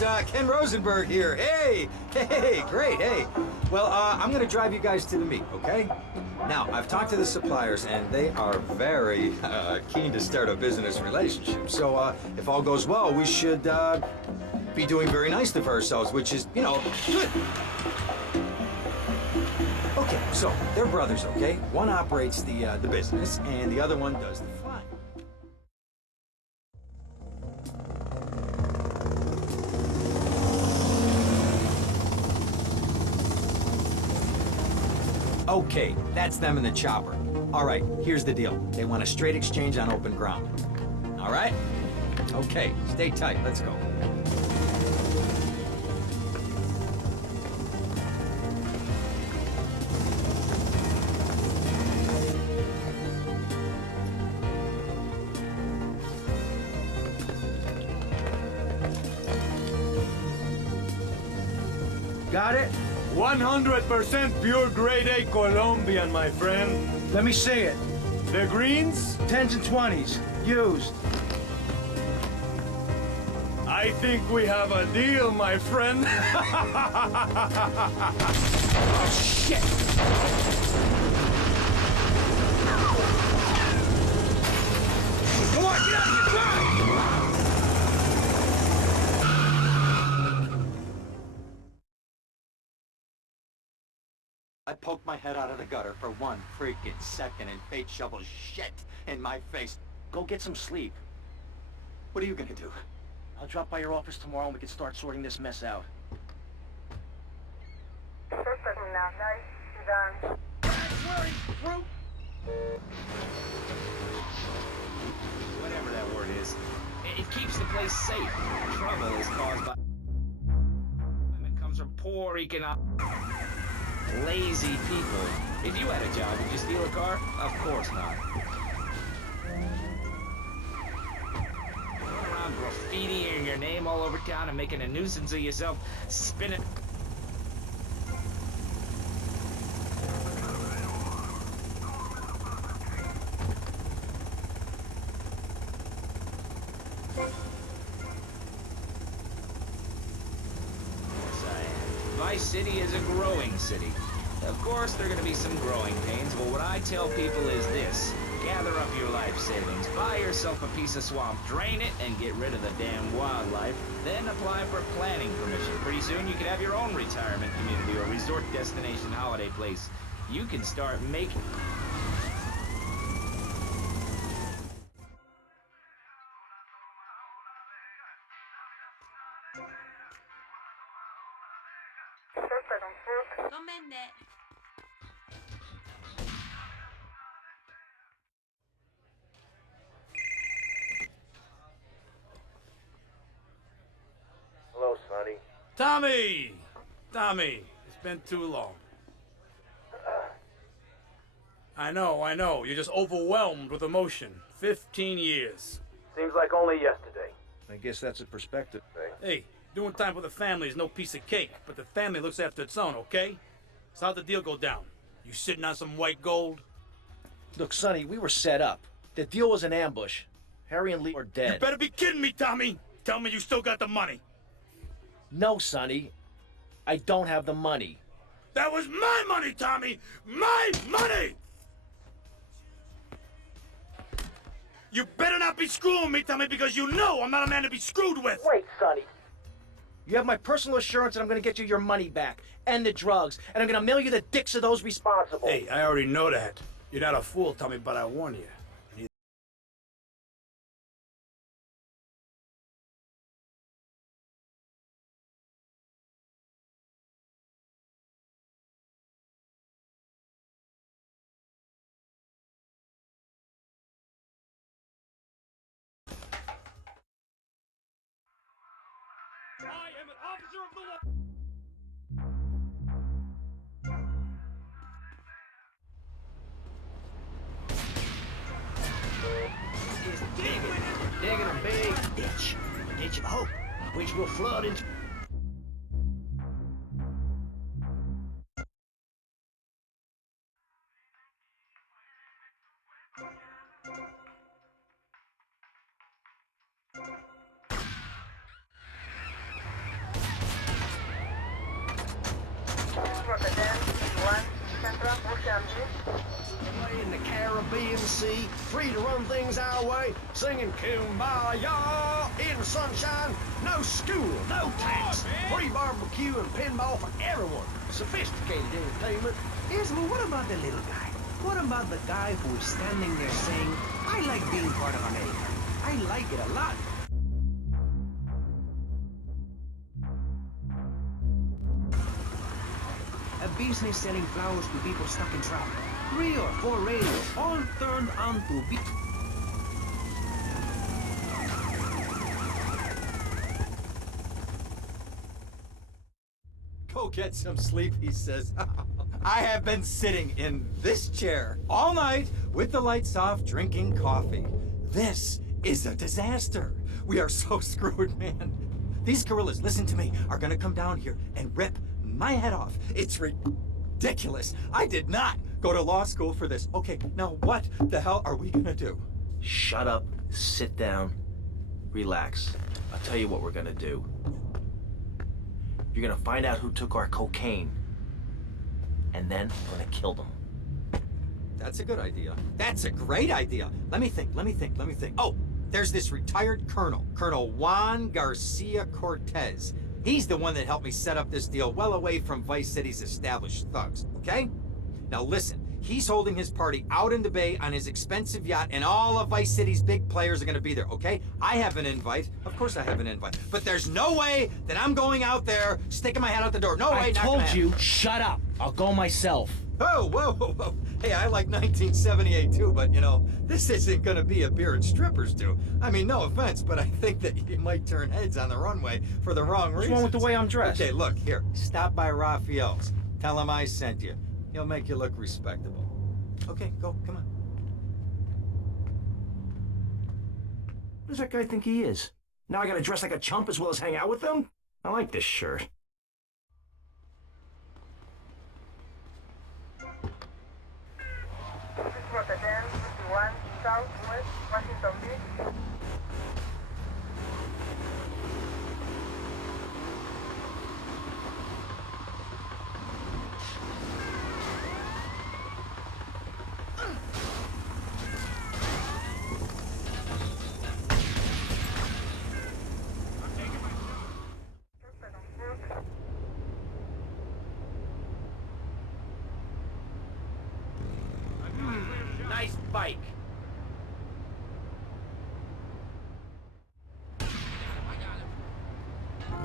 it's Ken Rosenberg here. Hey, hey, great, hey. Well, I'm gonna drive you guys to the meet, okay? Now, I've talked to the suppliers, and they are very keen to start a business relationship. So, if all goes well, we should be doing very nicely for ourselves, which is, you know, good. Okay, so they're brothers, okay? One operates the business, and the other one does the flying. Okay, that's them in the chopper. All right, here's the deal. They want a straight exchange on open ground. All right? Okay, stay tight. Let's go. Got it? 100% pure grade A Colombian, my friend. Let me see it. The greens? 10s and 20s. Used. I think we have a deal, my friend. Oh, shit! Come on, get out of here! Drive! I poked my head out of the gutter for 1 freaking second and fate shovels shit in my face. Go get some sleep. What are you gonna do? I'll drop by your office tomorrow and we can start sorting this mess out. Whatever that word is, it keeps the place safe. Trouble is caused by... It comes from poor economic... lazy people. If you had a job, would you steal a car? Of course not. Going around graffitiing your name all over town and making a nuisance of yourself, spinning... Vice City is a growing city. Of course, there are going to be some growing pains, but what I tell people is this. Gather up your life savings, buy yourself a piece of swamp, drain it, and get rid of the damn wildlife. Then apply for planning permission. Pretty soon you can have your own retirement community or resort destination holiday place. You can start making... Don't mend it. Hello, Sonny. Tommy! Tommy, it's been too long. I know. You're just overwhelmed with emotion. 15 years. Seems like only yesterday. I guess that's a perspective thing. Hey, doing time for the family is no piece of cake, but the family looks after its own, okay? So how'd the deal go down? You sitting on some white gold? Look, Sonny, we were set up. The deal was an ambush. Harry and Lee are dead. You better be kidding me, Tommy! Tell me you still got the money. No, Sonny. I don't have the money. That was my money, Tommy! My money! You better not be screwing me, Tommy, because you know I'm not a man to be screwed with! Wait, Sonny. You have my personal assurance that I'm going to get you your money back, and the drugs, and I'm going to mail you the dicks of those responsible. Hey, I already know that. You're not a fool, Tommy, but I warn you. I am an officer of the law. is digging a big ditch. A ditch of hope, which will flood into... In the Caribbean Sea, free to run things our way, singing Kumbaya in the sunshine. No school, no tax, free barbecue and pinball for everyone. Sophisticated entertainment. Yes, but what about the little guy? What about the guy who is standing there saying, I like being part of America. I like it a lot. A business selling flowers to people stuck in traffic. 3 or 4 radios, all turned onto Go get some sleep, he says. I have been sitting in this chair all night with the lights off, drinking coffee. This is a disaster. We are so screwed, man. These gorillas, listen to me, are gonna come down here and rip my head off. It's ridiculous. I did not go to law school for this. Okay, now what the hell are we gonna do? Shut up, sit down, relax. I'll tell you what we're gonna do. You're gonna find out who took our cocaine, and then we're gonna kill them. That's a good idea. That's a great idea. Let me think. Oh, there's this retired colonel, Colonel Juan Garcia Cortez. He's the one that helped me set up this deal well away from Vice City's established thugs, okay? Now listen, he's holding his party out in the bay on his expensive yacht, and all of Vice City's big players are gonna be there, okay? I have an invite. Of course I have an invite. But there's no way that I'm going out there sticking my head out the door. No way, I not gonna told happen. you, shut up. I'll go myself. Oh, whoa. Hey, I like 1978 too, but you know, this isn't gonna be a beer and strippers do. I mean, no offense, but I think that you might turn heads on the runway for the wrong reasons. What's wrong with the way I'm dressed? Okay, look, here, stop by Raphael's. Tell him I sent you. He'll make you look respectable. Okay, go, come on. What does that guy think he is? Now I gotta dress like a chump as well as hang out with them? I like this shirt. Southwest Washington Beach. Nice bike.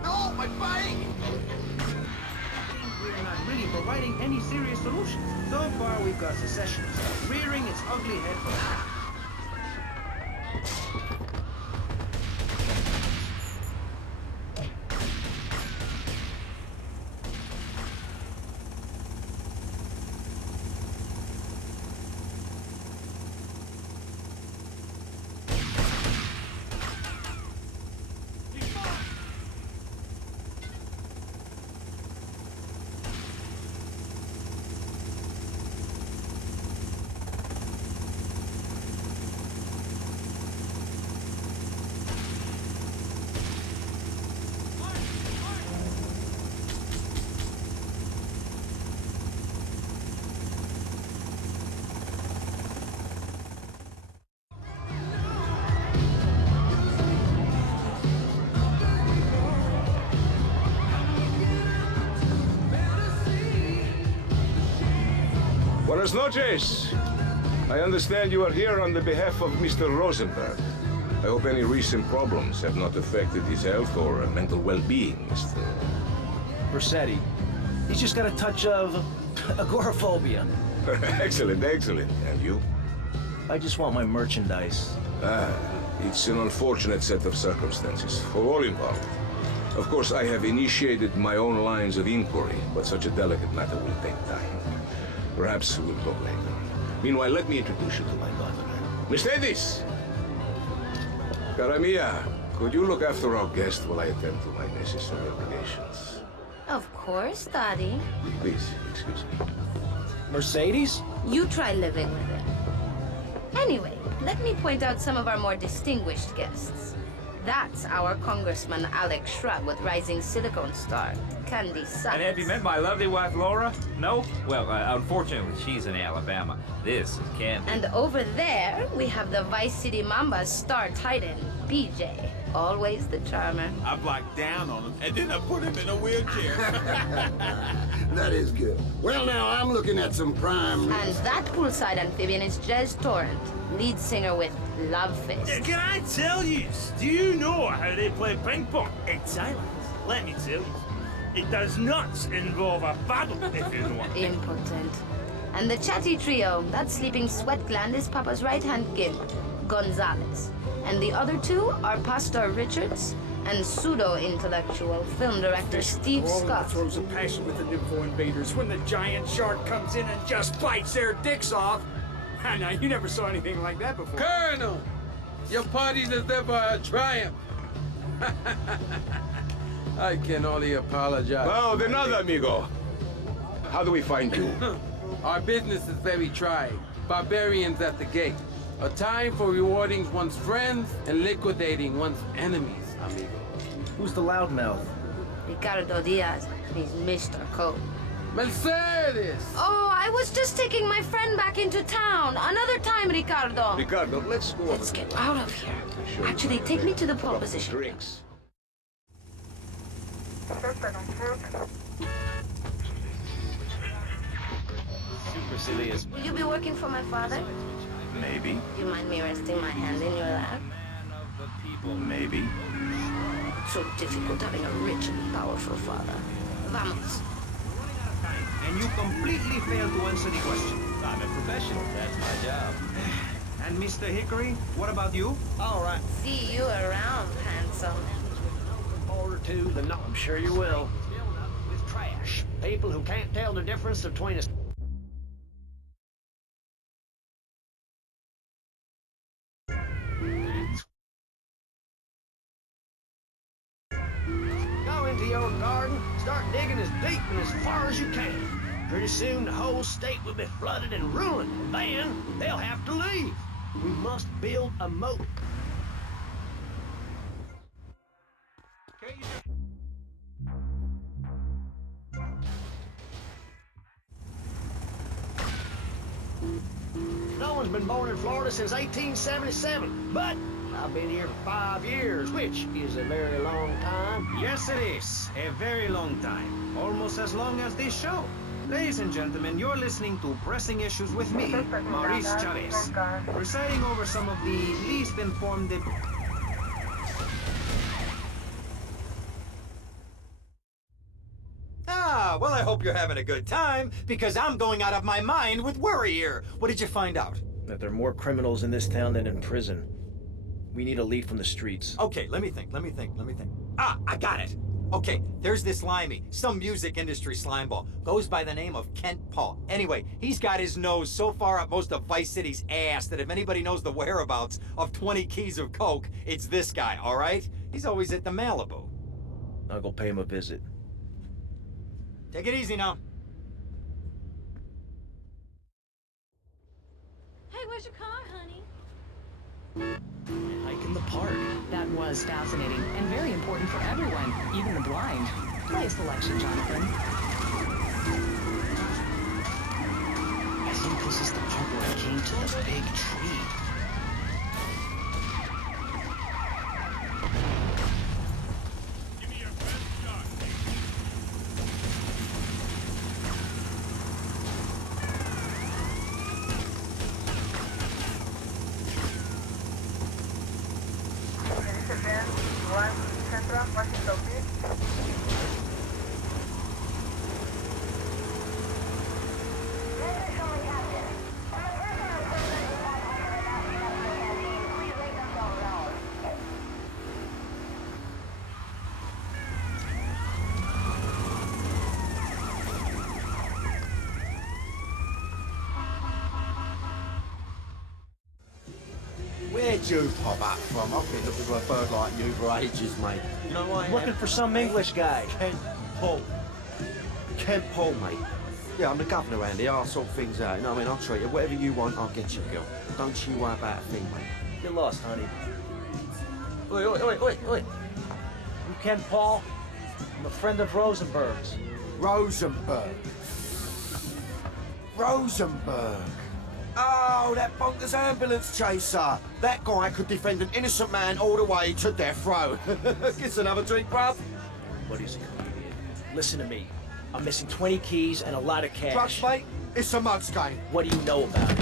No, my bike! We're not really providing any serious solutions. So far, we've got secession rearing its ugly head for the Buenas noches. I understand you are here on the behalf of Mr. Rosenberg. I hope any recent problems have not affected his health or mental well-being, Mr. Versetti. He's just got a touch of agoraphobia. Excellent. And you? I just want my merchandise. It's an unfortunate set of circumstances for all involved. Of course, I have initiated my own lines of inquiry, but such a delicate matter will take time. Perhaps we'll talk later. Meanwhile, let me introduce you to my daughter. Miss Davis! Cara mia, could you look after our guest while I attend to my necessary obligations? Of course, Daddy. Please, excuse me. Mercedes? You try living with it. Anyway, let me point out some of our more distinguished guests. That's our Congressman Alex Shrub with Rising Silicon Star, Candy Sucks. And have you met my lovely wife, Laura? No? Well, unfortunately, she's in Alabama. This is Candy. And over there, we have the Vice City Mamba's star titan, BJ. Always the charmer. I blocked down on him, and then I put him in a wheelchair. That is good. Well, now, I'm looking at some prime... And that poolside amphibian is Jez Torrent, lead singer with Love Fist. Can I tell you, do you know how they play ping pong in Thailand? Let me tell you, it does not involve a paddle, if you know. Impotent. And the chatty trio, that sleeping sweat gland is Papa's right-hand gimp, Gonzalez. And the other two are Pastor Richards and pseudo-intellectual film director Steve Scott. Throws a passion with the nympho invaders when the giant shark comes in and just bites their dicks off. Now, you never saw anything like that before. Colonel, your party deserves a triumph. I can only apologize. Well, de nada, amigo. How do we find you? Our business is very trying. Barbarians at the gate. A time for rewarding one's friends and liquidating one's enemies, amigo. Who's the loudmouth? Ricardo Diaz. He's Mr. Cole. Mercedes! Oh, I was just taking my friend back into town. Another time, Ricardo. Ricardo, let's go. Let's get out of here. Actually, take me to the pole position. Drinks. Supercilious. Will you be working for my father? Maybe. Do you mind me resting my hand in your lap? Maybe. So difficult having a rich and powerful father. Vamos. And you completely failed to answer the question. I'm a professional. That's my job. And Mr. Hickory, what about you? All right. See you around, handsome. Order two, then no, I'm sure you will. With trash. People who can't tell the difference between a... Go into your garden, start digging as deep and as far as you can. Pretty soon the whole state will be flooded and ruined, and then they'll have to leave. We must build a moat. No one's been born in Florida since 1877, but I've been here for 5 years, which is a very long time. Yes, it is. A very long time. Almost as long as this show. Ladies and gentlemen, you're listening to Pressing Issues with me, Maurice Chavez, presiding over some of the least informed... Ah, well, I hope you're having a good time, because I'm going out of my mind with worry here. What did you find out? That there are more criminals in this town than in prison. We need a lead from the streets. Okay, let me think. Ah, I got it. Okay, there's this limey, some music industry slimeball. Goes by the name of Kent Paul. Anyway, he's got his nose so far up most of Vice City's ass that if anybody knows the whereabouts of 20 keys of coke, it's this guy, all right? He's always at the Malibu. I'll go pay him a visit. Take it easy now. Hey, where's your car, honey? Hike in the park. That was fascinating and very important for everyone, even the blind. Play a selection, Jonathan. I think this is the part where I came to the big tree. Where'd you pop up from? I've been looking for a bird like you for ages, mate. You know what? I'm looking for some English guy. Kent Paul. Kent Paul, mate. Yeah, I'm the governor around here. I'll sort things out. You know what I mean? I'll treat you. Whatever you want, I'll get you, girl. Don't you worry about a thing, mate. Get lost, honey. Oi. You Ken Paul? I'm a friend of Rosenberg's. Rosenberg. Oh, that bonkers ambulance chaser. That guy could defend an innocent man all the way to death row. Get another drink, bruv. What is he, idiot? Listen to me. I'm missing 20 keys and a lot of cash. Drugs, mate? It's a mugs game. What do you know about it?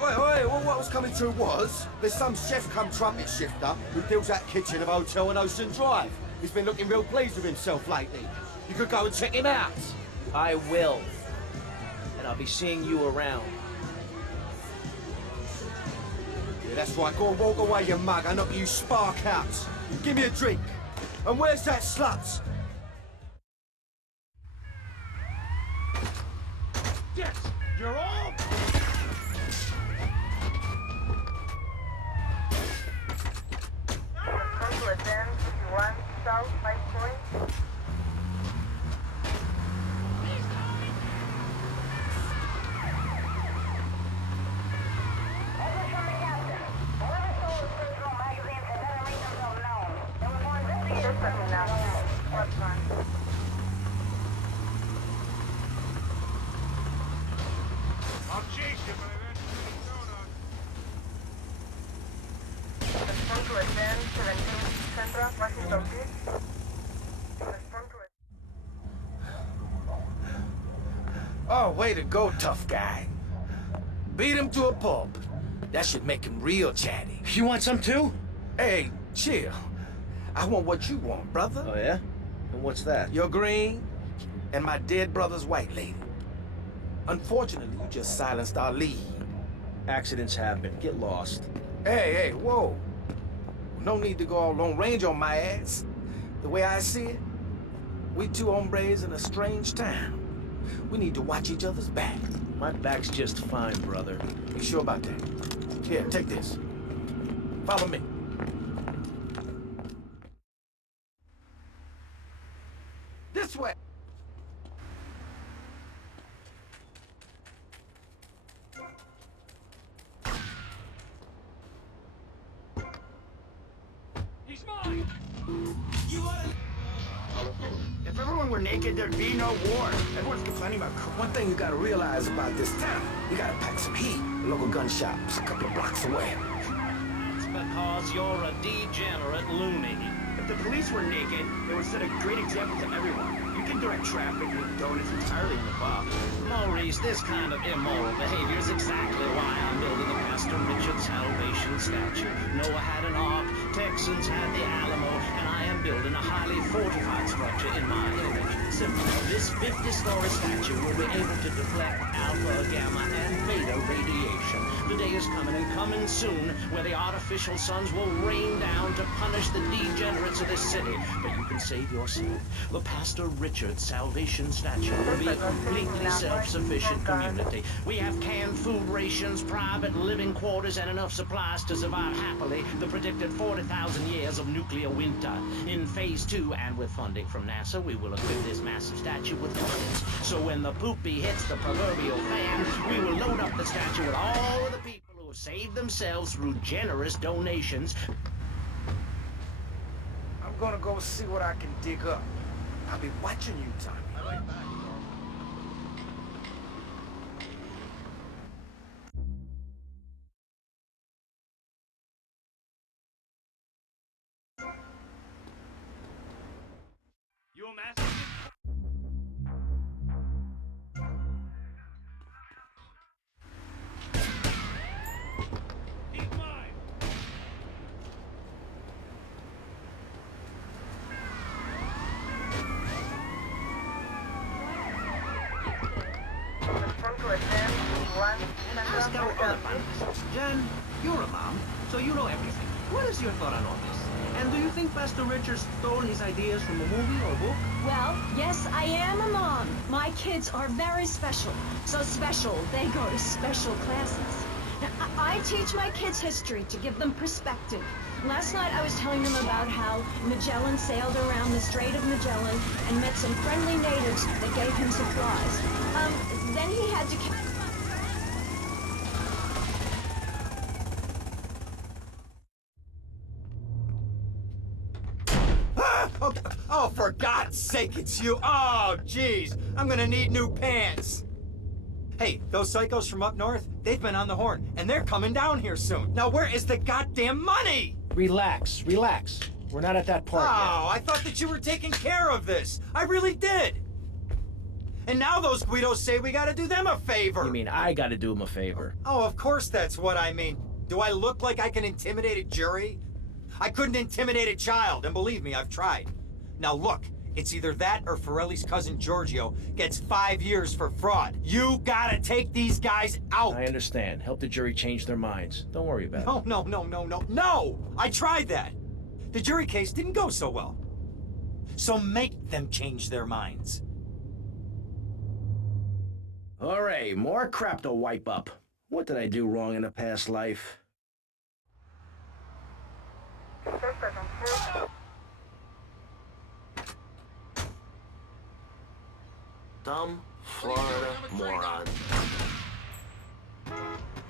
Well, what I was coming to was, there's some chef come trumpet shifter who deals that kitchen of a hotel on Ocean Drive. He's been looking real pleased with himself lately. You could go and check him out. I will. And I'll be seeing you around. Yeah, that's right. Go and walk away, you mug. I knock you spark out. Give me a drink. And where's that slut? Yes, you're all. Come to advance 51 South 5 Point. I'll chase you, but Respond to advance 17 Central Washington Beach. Respond to Oh, way to go, tough guy. Beat him to a pulp. That should make him real chatty. You want some too? Hey, chill. I want what you want, brother. Oh, yeah? And what's that? Your green and my dead brother's white lady. Unfortunately, you just silenced our lead. Accidents happen. Get lost. Hey, whoa. No need to go all Lone Ranger on my ass. The way I see it, we two hombres in a strange town. We need to watch each other's back. My back's just fine, brother. You sure about that? Here, take this. Follow me. This way. He's mine. If everyone were naked, there'd be no war. Everyone's complaining about one thing you gotta realize about this town. You gotta pack some heat. The local gun shop's a couple of blocks away. It's because you're a degenerate loony. If the police were naked, they would set a great example to everyone. You can direct traffic with donuts entirely in the bar. Maurice, this kind of immoral behavior is exactly why I'm building the Pastor Richard Salvation statue. Noah had an ark, Texans had the Alamo, and I am building a highly fortified structure in my image. Simply, this 50-story statue will be able to deflect alpha, gamma, and beta radiation. The day is coming and coming soon where the artificial suns will rain down to punish the degenerates of this city. But you can save yourself. The Pastor Richard Salvation statue will be a completely self-sufficient community. We have canned food rations, private living quarters, and enough supplies to survive happily the predicted 40,000 years of nuclear winter. In Phase 2, and with funding from NASA, we will equip this massive statue with rockets. So when the poopy hits the proverbial fan, we will load up the statue with all of the people who have saved themselves through generous donations. I'm gonna go see what I can dig up. I'll be watching you, Tommy. You a master? He's mine. Respond to advance 1 Let's Central go other panelists. Jen, you're a mom, so you know everything. What is your thought on all this? And do you think Pastor Richard stole his ideas from a movie or book? Well, yes, I am a mom. My kids are very special. So special, they go to special classes. Now, I teach my kids history to give them perspective. Last night I was telling them about how Magellan sailed around the Strait of Magellan and met some friendly natives that gave him supplies. Then he had to... Okay. Oh, for God's sake, it's you. Oh, jeez. I'm gonna need new pants. Hey, those psychos from up north, they've been on the horn, and they're coming down here soon. Now, where is the goddamn money? Relax, relax. We're not at that part yet. Oh, I thought that you were taking care of this. I really did. And now those Guidos say we gotta do them a favor. You mean I gotta do him a favor? Oh, of course that's what I mean. Do I look like I can intimidate a jury? I couldn't intimidate a child, and believe me, I've tried. Now look, it's either that or Forelli's cousin Giorgio gets 5 years for fraud. You gotta take these guys out. I understand. Help the jury change their minds. Don't worry about it. No! I tried that. The jury case didn't go so well. So make them change their minds. All right, more crap to wipe up. What did I do wrong in a past life? Dumb Florida moron.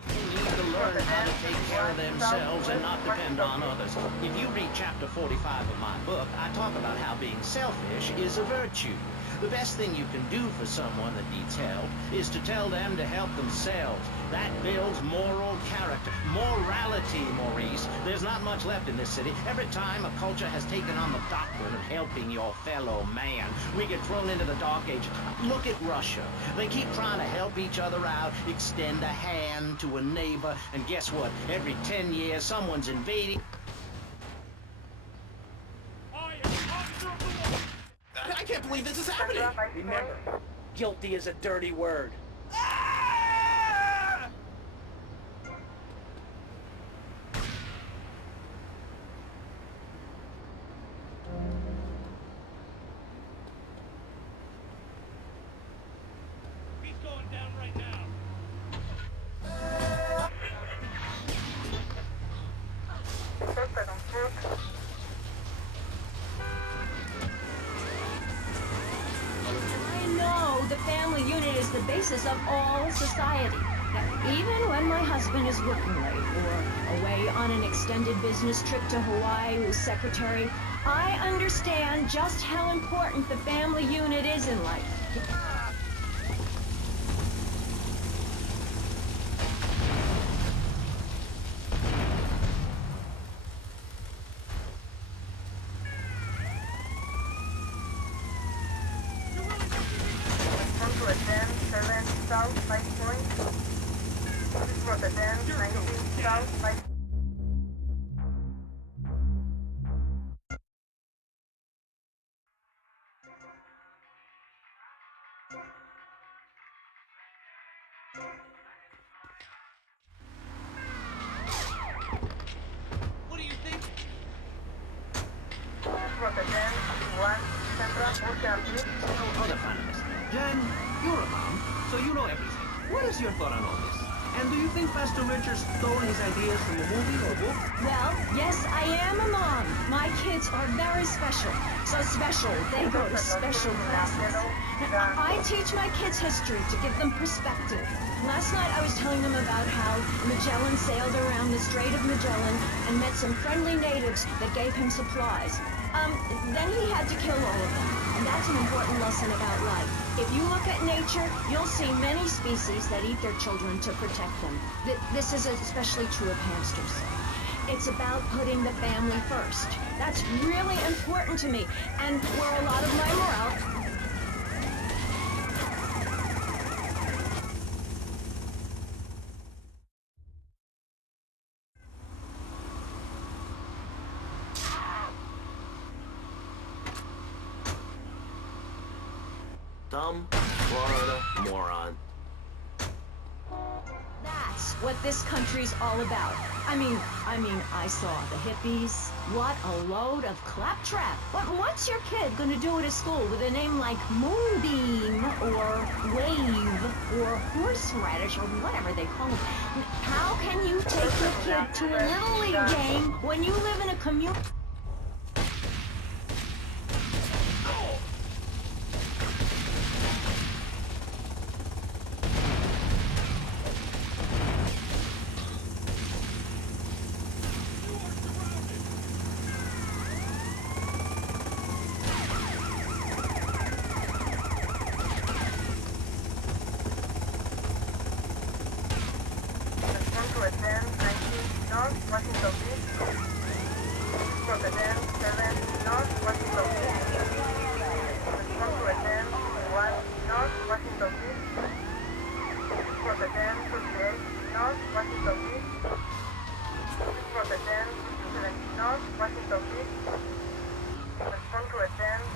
They need to learn how to take care of themselves and not depend on others. If you read chapter 45 of my book, I talk about how being selfish is a virtue. The best thing you can do for someone that needs help is to tell them to help themselves. That builds moral character. Morality, Maurice. There's not much left in this city. Every time a culture has taken on the doctrine of helping your fellow man, we get thrown into the dark ages. Look at Russia. They keep trying to help each other out, extend a hand to a neighbor, and guess what? Every 10 years, someone's invading. I can't believe this is happening! Remember, guilty is a dirty word. He's going down right now. I know the family unit is the basis of all society. Now, even when my husband is working late or away on an extended business trip to Hawaii with secretary, I understand just how important the family unit is in life. South 5 point. This is Rotterdam, 19 South 5. What do you think? Rotterdam, 1 Central, Ocean Blue. Oh, the fun of this. Jen, you're a mom, so you know everything. What is your thought on all this? And do you think Pastor Richard stole his ideas from a movie or book? Well, yes, I am a mom. My kids are very special. So special, they go to special classes. Now, I teach my kids history to give them perspective. Last night I was telling them about how Magellan sailed around the Strait of Magellan and met some friendly natives that gave him supplies. Then he had to kill all of them. And that's an important lesson about life. If you look at nature, you'll see many species that eat their children to protect them. This is especially true of hamsters. It's about putting the family first. That's really important to me, and where a lot of my morale... Dumb Florida moron. That's what this country's all about. I mean, I saw the hippies. What a load of claptrap. What's your kid gonna do at a school with a name like Moonbeam, or Wave, or Horseradish, or whatever they call it? How can you take your kid to a Little League game when you live in a community?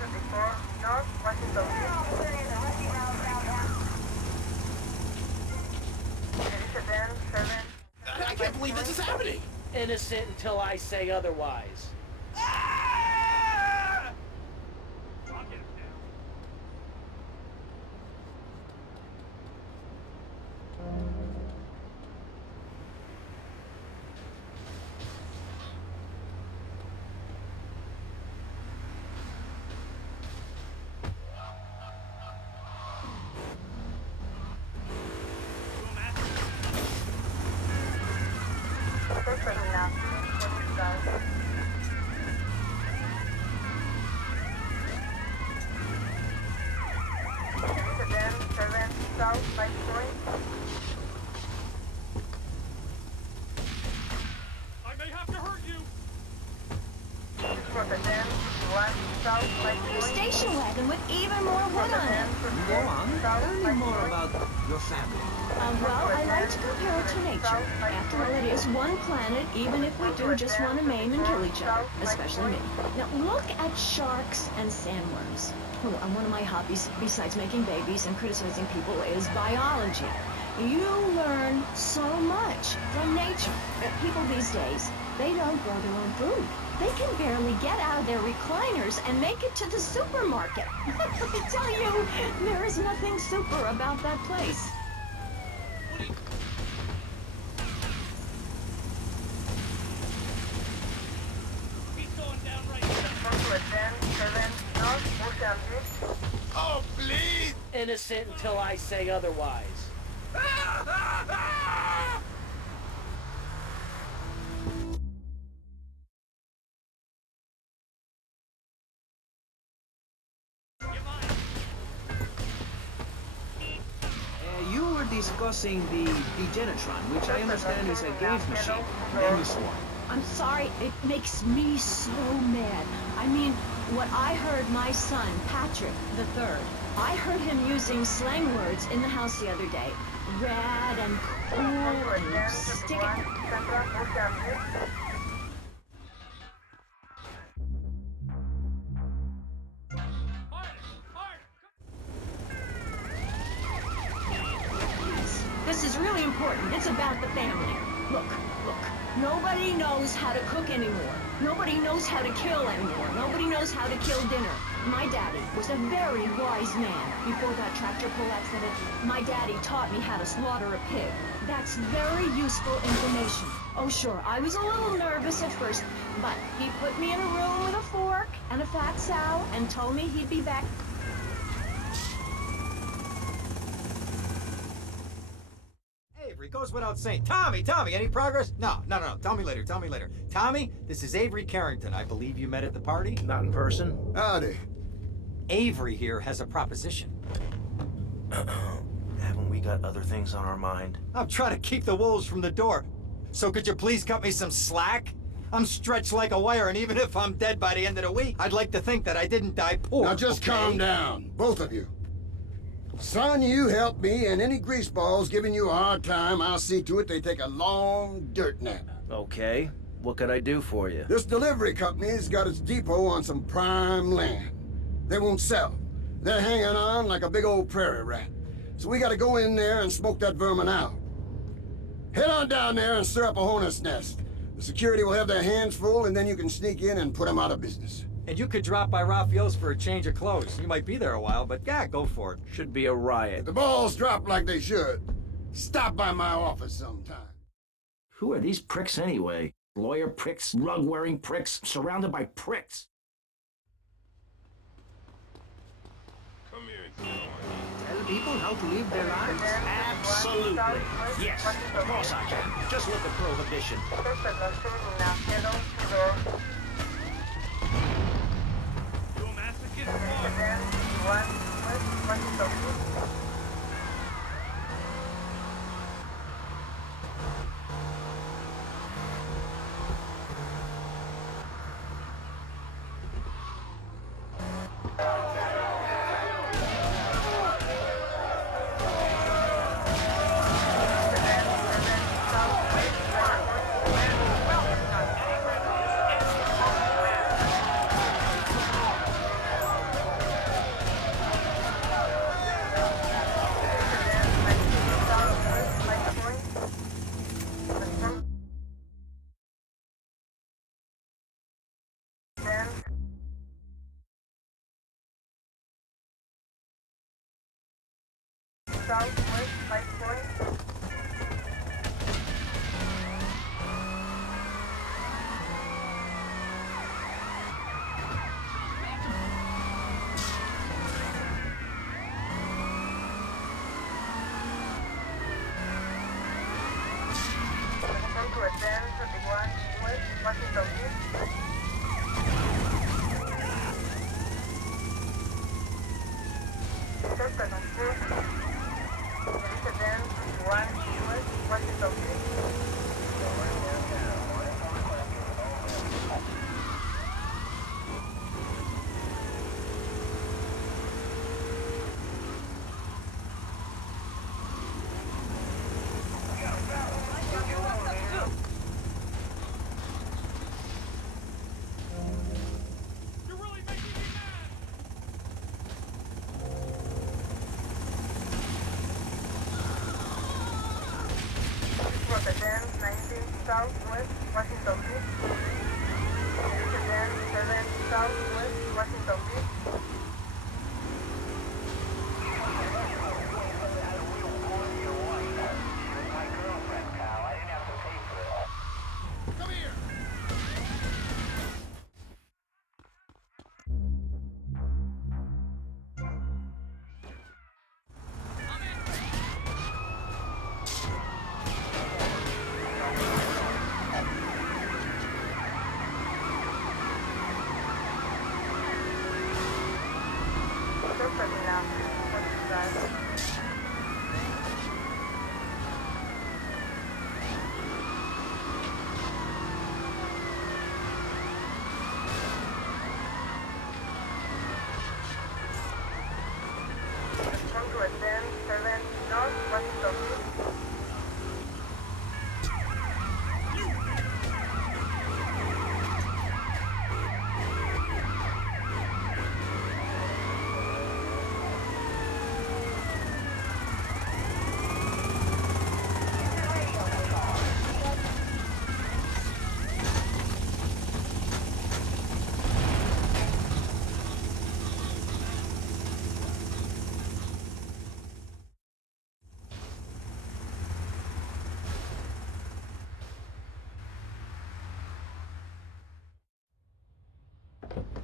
74 North Washington Street. Elizabeth 7. I can't believe this is happening. Innocent until I say otherwise. Your station wagon with even more wood on it. Go on. Tell me more about your family. Well, I like to compare it to nature. After all, it is one planet, even if we do just want to maim and kill each other, especially me. Now, look at sharks and sandworms. Oh, and one of my hobbies, besides making babies and criticizing people, is biology. You learn so much from nature. People these days, they don't grow their own food. They can barely get out of their recliners and make it to the supermarket. I tell you, there is nothing super about that place. Oh, please! Innocent until I say otherwise. You were discussing the Genetron, which I understand is a games machine. Then you swore. I'm sorry, it makes me so mad. I mean, what I heard my son, Patrick III, I heard him using slang words in the house the other day. Rad and cool and stick it. This is really important. It's about the family. Look. Nobody knows how to cook anymore. Nobody knows how to kill anymore. Nobody knows how to kill dinner. My daddy was a very wise man. Before that tractor pull accident, my daddy taught me how to slaughter a pig. That's very useful information. Oh, sure, I was a little nervous at first, but he put me in a room with a fork and a fat sow and told me he'd be back. Avery, goes without saying. Tommy, any progress? No. Tell me later. Tommy, this is Avery Carrington. I believe you met at the party? Not in person. Howdy. Avery here has a proposition. Haven't we got other things on our mind? I'm trying to keep the wolves from the door. So could you please cut me some slack? I'm stretched like a wire, and even if I'm dead by the end of the week, I'd like to think that I didn't die poor. Now just calm down, both of you. Son, you help me, and any greaseballs giving you a hard time, I'll see to it they take a long dirt nap. Okay. What can I do for you? This delivery company's got its depot on some prime land. They won't sell. They're hanging on like a big old prairie rat. So we gotta go in there and smoke that vermin out. Head on down there and stir up a hornet's nest. The security will have their hands full, and then you can sneak in and put them out of business. And you could drop by Raphael's for a change of clothes. You might be there a while, but yeah, go for it. Should be a riot. If the balls drop like they should, stop by my office sometime. Who are these pricks anyway? Lawyer pricks, rug-wearing pricks, surrounded by pricks. Tell people how to live their lives? Absolutely. Yes, of course I can. Just look at Prohibition. southwest 5 point. Attention to advance 31 west Washington East. Suspect on foot. Police advance 1 west Washington East. Advance 19 southwest Washington East. Police advance 7 southwest Washington East.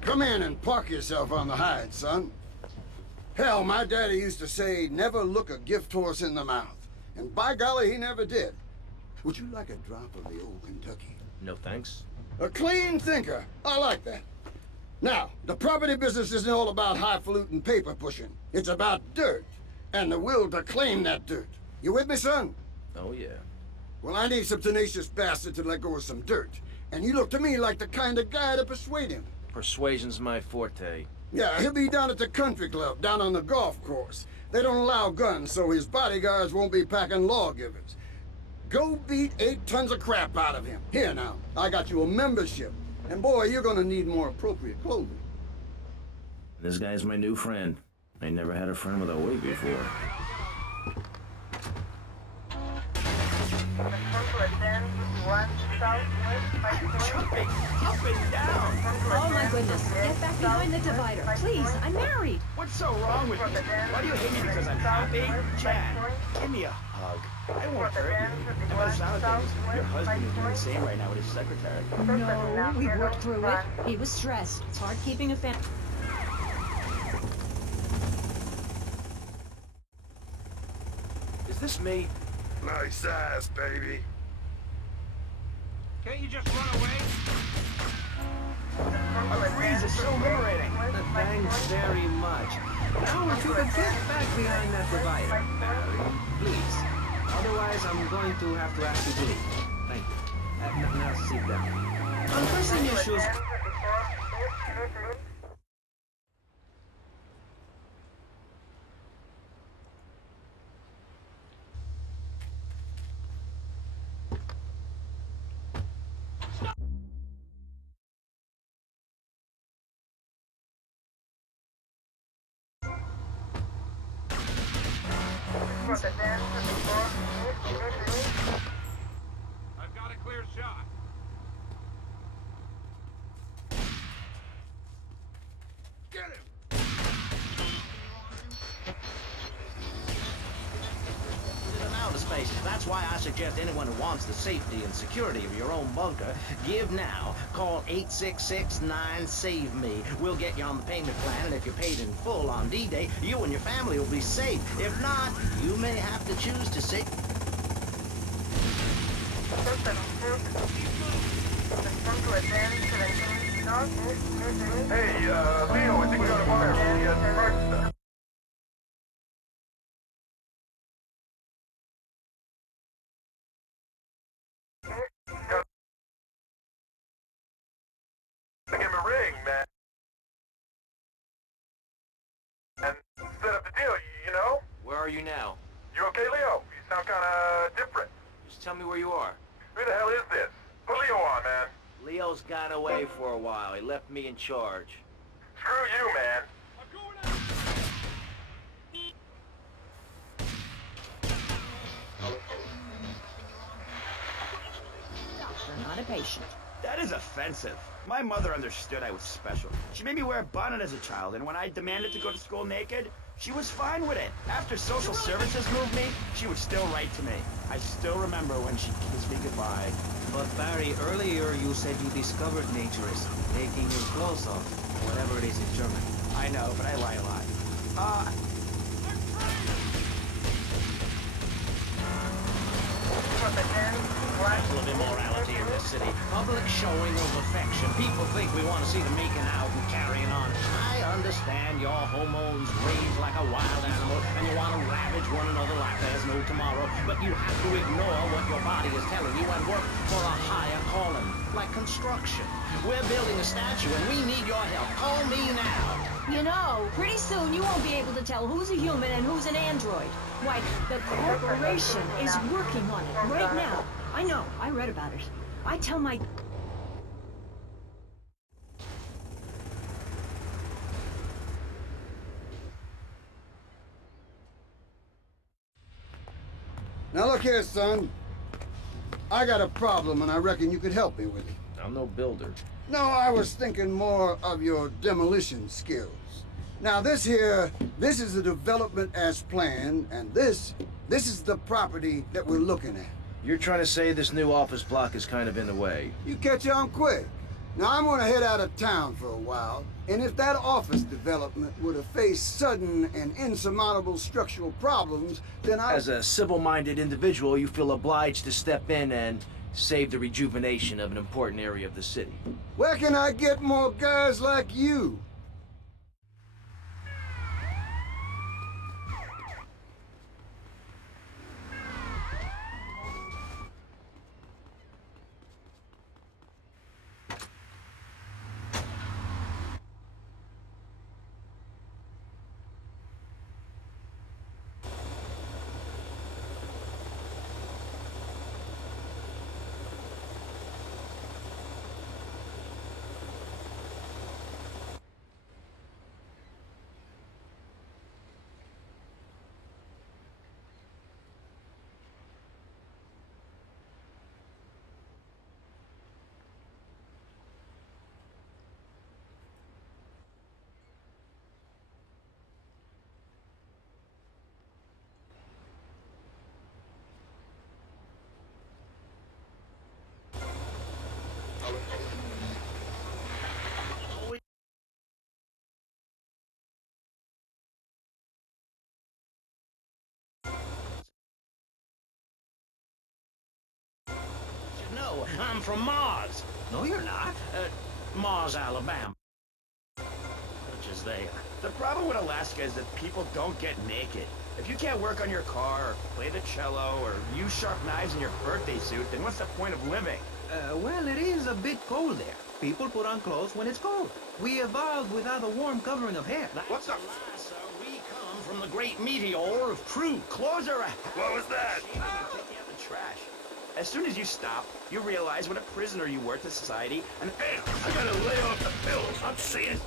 Come in and park yourself on the hide, son. Hell, my daddy used to say, never look a gift horse in the mouth. And by golly, he never did. Would you like a drop of the old Kentucky? No thanks. A clean thinker. I like that. Now, the property business isn't all about highfalutin paper pushing. It's about dirt, and the will to claim that dirt. You with me, son? Oh, yeah. Well, I need some tenacious bastard to let go of some dirt. And you look to me like the kind of guy to persuade him. Persuasion's my forte. Yeah, he'll be down at the country club, down on the golf course. They don't allow guns, so his bodyguards won't be packing lawgivers. Go beat 8 tons of crap out of him. Here now, I got you a membership. And boy, you're gonna need more appropriate clothing. This guy's my new friend. I never had a friend with a wig before. Jumping up and down. Oh my goodness. Get back behind the divider. Please, I'm married. What's so wrong with me? Why do you hate me because I'm happy? Chad, give me a hug. I won't hurt you. And by the sound of things, your husband is doing the same right now with his secretary. No, we worked through it. He was stressed. It's hard keeping a family. Is this me? Nice ass, baby. Can't you just run away? A breeze is so liberating. Thanks very much. Now if you could get back behind that divider, Barry, please. Otherwise, I'm going to have to ask you to leave. Thank you. Now sit down. On pressing issues... I've got a clear shot. Get him! That's why I suggest anyone who wants the safety and security of your own bunker, give now. Call 866-9-SAVE-ME. We'll get you on the payment plan, and if you're paid in full on D-Day, you and your family will be safe. If not, you may have to choose to say... Hey, Leo, I think we got a fire. Give him a ring, man. And set up the deal, you know? Where are you now? You okay, Leo? You sound kinda different. Just tell me where you are. Who the hell is this? Put Leo on, man. Leo's gone away for a while. He left me in charge. Screw you, man. Doctor, not a patient. That is offensive. My mother understood I was special. She made me wear a bonnet as a child, and when I demanded to go to school naked, she was fine with it. After social services moved me, she would still write to me. I still remember when she kissed me goodbye. But Barry, earlier you said you discovered naturism, taking your clothes off, whatever it is in German. I know, but I lie a lot. Level of immorality in this city. Public showing of affection. People think we want to see them making out and carrying on. I understand your hormones rage like a wild animal, and you want to ravage one another like there's no tomorrow. But you have to ignore what your body is telling you and work for a higher calling, like construction. We're building a statue, and we need your help. Call me now. You know, pretty soon you won't be able to tell who's a human and who's an android. Why, the corporation is working on it right now. I know, I read about it. I tell my... Now look here, son. I got a problem, and I reckon you could help me with it. I'm no builder. No, I was thinking more of your demolition skills. Now this is the development as planned, and this is the property that we're looking at. You're trying to say this new office block is kind of in the way. You catch on quick. Now I'm gonna head out of town for a while, and if that office development were to face sudden and insurmountable structural problems, then As a civil-minded individual, you feel obliged to step in and save the rejuvenation of an important area of the city. Where can I get more guys like you? No, I'm from Mars. No, you're not. Mars, Alabama. Which is there. The problem with Alaska is that people don't get naked. If you can't work on your car, or play the cello, or use sharp knives in your birthday suit, then what's the point of living? Well, it is a bit cold there. People put on clothes when it's cold. We evolved without a warm covering of hair. What's up? Sir, we come from the great meteor of truth. Clothes are... What was that? Take out the trash. As soon as you stop, you realize what a prisoner you were to society, and Hey, I gotta lay off the pills. I'm seeing.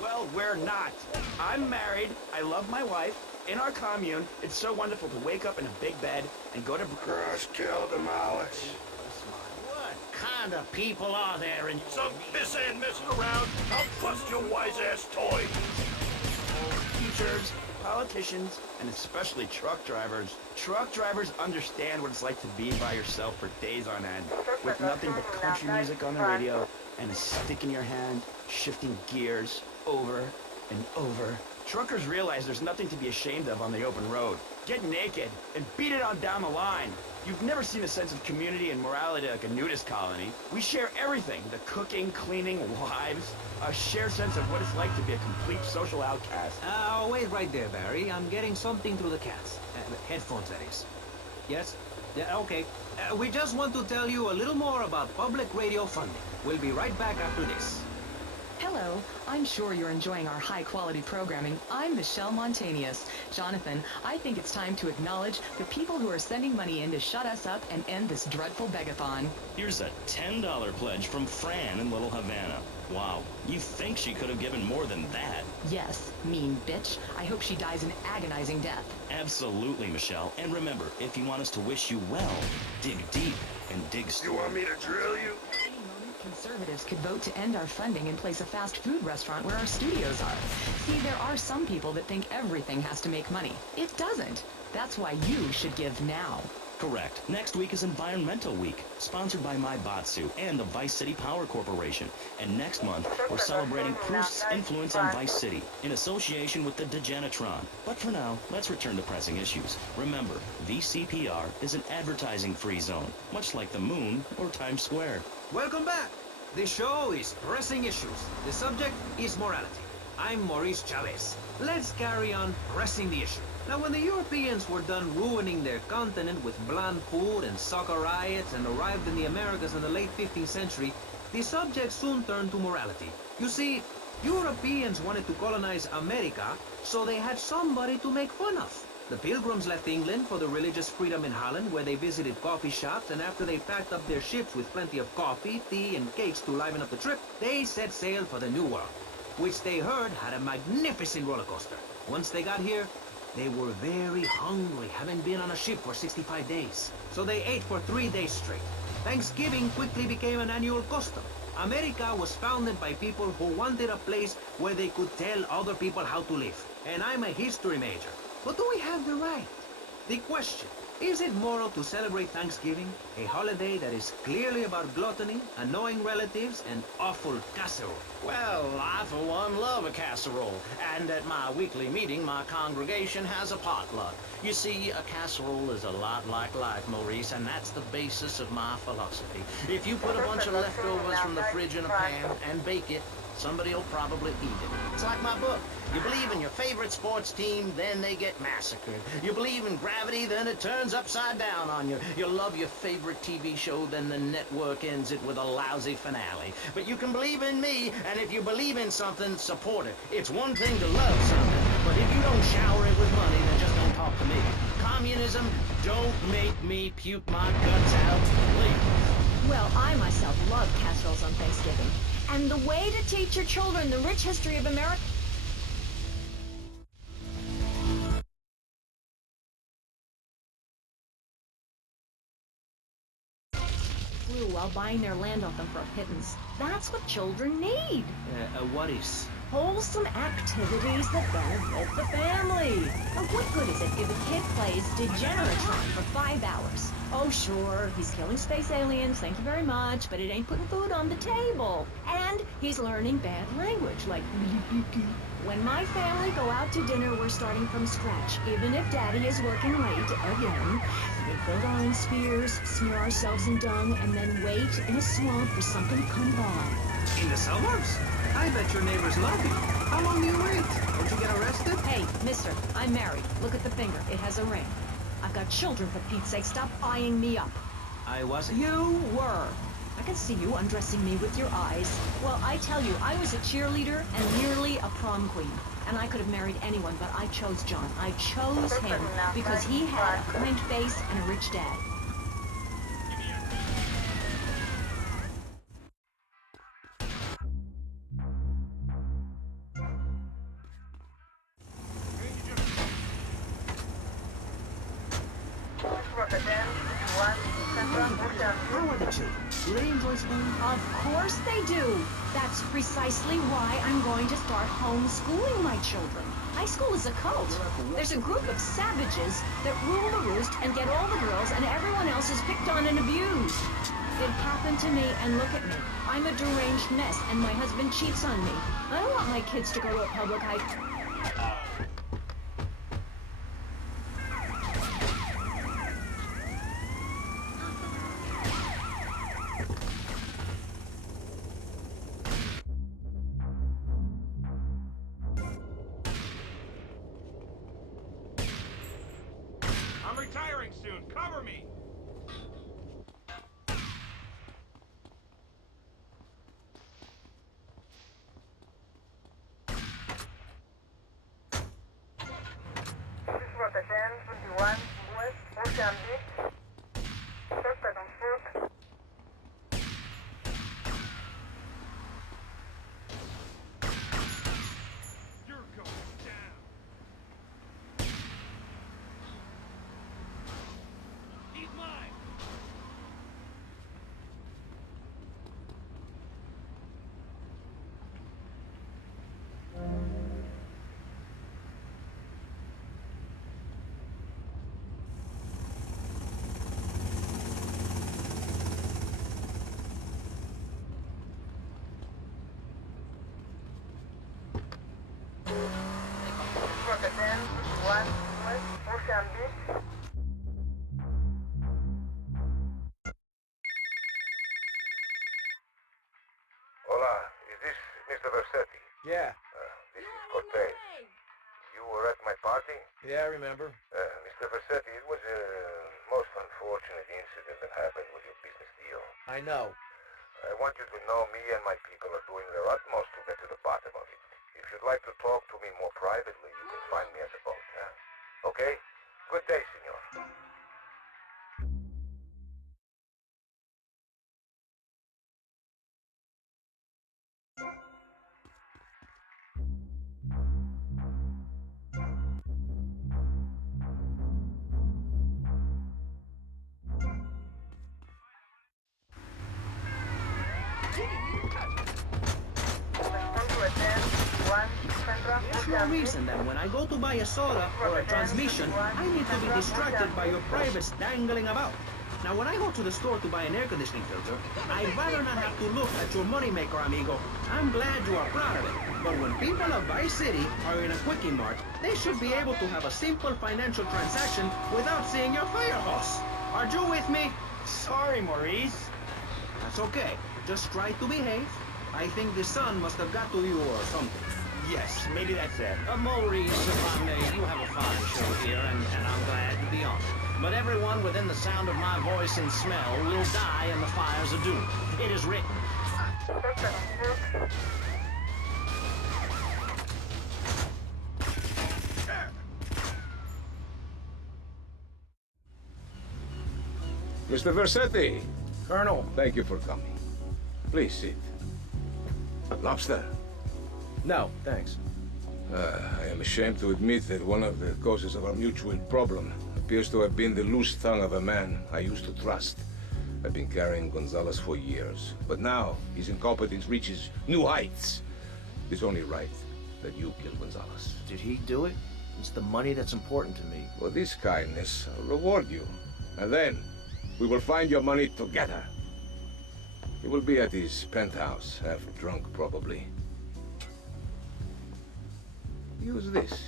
well, we're not. I'm married, I love my wife. In our commune, it's so wonderful to wake up in a big bed and go to... Crush, kill, demolish. What kind of people are there in... Some miss ain't messing around. I'll bust your wise-ass toy. Teachers, politicians, and especially truck drivers. Truck drivers understand what it's like to be by yourself for days on end, with nothing but country music on the radio and a stick in your hand, shifting gears over and over. Truckers realize there's nothing to be ashamed of on the open road. Get naked and beat it on down the line. You've never seen a sense of community and morality like a nudist colony. We share everything, the cooking, cleaning, wives, a shared sense of what it's like to be a complete social outcast. Wait right there, Barry. I'm getting something through the cats. Headphones, that is. Yes? Yeah, okay. We just want to tell you a little more about public radio funding. We'll be right back after this. Hello, I'm sure you're enjoying our high-quality programming. I'm Michelle Montanius. Jonathan, I think it's time to acknowledge the people who are sending money in to shut us up and end this dreadful begathon. Here's a $10 pledge from Fran in Little Havana. Wow, you think she could have given more than that? Yes, mean bitch. I hope she dies an agonizing death. Absolutely, Michelle. And remember, if you want us to wish you well, dig deep and dig strong. You want me to drill you? Conservatives could vote to end our funding and place a fast food restaurant where our studios are. See, there are some people that think everything has to make money. It doesn't. That's why you should give now. Correct. Next week is Environmental Week, sponsored by My Batsu and the Vice City Power Corporation. And next month, we're celebrating Proust's influence on Vice City in association with the Degenitron. But for now, let's return to pressing issues. Remember, VCPR is an advertising-free zone, much like the moon or Times Square. Welcome back. The show is Pressing Issues. The subject is morality. I'm Maurice Chavez. Let's carry on pressing the issue. Now, when the Europeans were done ruining their continent with bland food and soccer riots and arrived in the Americas in the late 15th century, the subject soon turned to morality. You see, Europeans wanted to colonize America, so they had somebody to make fun of. The Pilgrims left England for the religious freedom in Holland, where they visited coffee shops, and after they packed up their ships with plenty of coffee, tea, and cakes to liven up the trip, they set sail for the New World, which they heard had a magnificent roller coaster. Once they got here, they were very hungry, having been on a ship for 65 days. So they ate for 3 days straight. Thanksgiving quickly became an annual custom. America was founded by people who wanted a place where they could tell other people how to live. And I'm a history major. But do we have the right? The question, is it moral to celebrate Thanksgiving, a holiday that is clearly about gluttony, annoying relatives, and awful casserole? Well, I for one love a casserole, and at my weekly meeting my congregation has a potluck. You see, a casserole is a lot like life, Maurice, and that's the basis of my philosophy. If you put a bunch of leftovers from the fridge in a pan and bake it, somebody will probably eat it. It's like my book. You believe in your favorite sports team, then they get massacred. You believe in gravity, then it turns upside down on you. You love your favorite TV show, then the network ends it with a lousy finale. But you can believe in me, and if you believe in something, support it. It's one thing to love something, but if you don't shower it with money, then just don't talk to me. Communism, don't make me puke my guts out, please. Well, I myself love casseroles on Thanksgiving. And the way to teach your children the rich history of America... while buying their land off them for a pittance. That's what children need. What is? Wholesome activities that benefit the family. Now, what good is it if a kid plays Degenitron for 5 hours? Oh, sure, he's killing space aliens, thank you very much, but it ain't putting food on the table. And he's learning bad language, like... When my family go out to dinner, we're starting from scratch. Even if Daddy is working late again, we build our own spears, smear ourselves in dung, and then wait in a swamp for something to come by. In the suburbs? I bet your neighbors love you. How long do you wait? Don't you get arrested? Hey, mister, I'm married. Look at the finger. It has a ring. I've got children, for Pete's sake. Stop eyeing me up. I wasn't. You were. I can see you undressing me with your eyes. Well, I tell you, I was a cheerleader and nearly a prom queen. And I could have married anyone, but I chose John. I chose him because he had a kind face and a rich dad. How are the children? Do they enjoy school? Of course they do. That's precisely why I'm going to start homeschooling my children. High school is a cult. There's a group of savages that rule the roost and get all the girls, and everyone else is picked on and abused. It happened to me, and look at me. I'm a deranged mess, and my husband cheats on me. I don't want my kids to go to a public high school. I'm retiring soon. Cover me. Route 10, 21, West, Ocean Beach. Suspect on foot. You're going down. He's mine. Route 10, 21, West, Ocean Beach. Hola, is this Mr. Versetti? Yeah. This is Cortez. You were at my party? Yeah, I remember. Mr. Versetti, it was a most unfortunate incident that happened with your business deal. I know. I want you to know me and my people are doing their utmost to get to the bottom of it. If you'd like to talk to me more privately, you can find me at the boat, huh? Okay? Good day, senor. There's no reason that when I go to buy a soda or a transmission, I need to be distracted by your privates dangling about. Now, when I go to the store to buy an air conditioning filter, I'd rather not have to look at your moneymaker, amigo. I'm glad you are proud of it. But when people of Vice City are in a quickie mart, they should be able to have a simple financial transaction without seeing your fire hose. Are you with me? Sorry, Maurice. That's okay. Just try to behave. I think the sun must have got to you or something. Yes, maybe that's it. Maurice, if I may, you have a fine show here, and I'm glad to be on it. But everyone within the sound of my voice and smell will die in the fires of doom. It is written. Mr. Versetti. Colonel. Thank you for coming. Please sit. Lobster? No, thanks. I am ashamed to admit that one of the causes of our mutual problem appears to have been the loose tongue of a man I used to trust. I've been carrying Gonzalez for years, but now his incompetence reaches new heights. It's only right that you kill Gonzalez. Did he do it? It's the money that's important to me. For this kindness, I'll reward you. And then, we will find your money together. He will be at his penthouse, half drunk probably. Use this.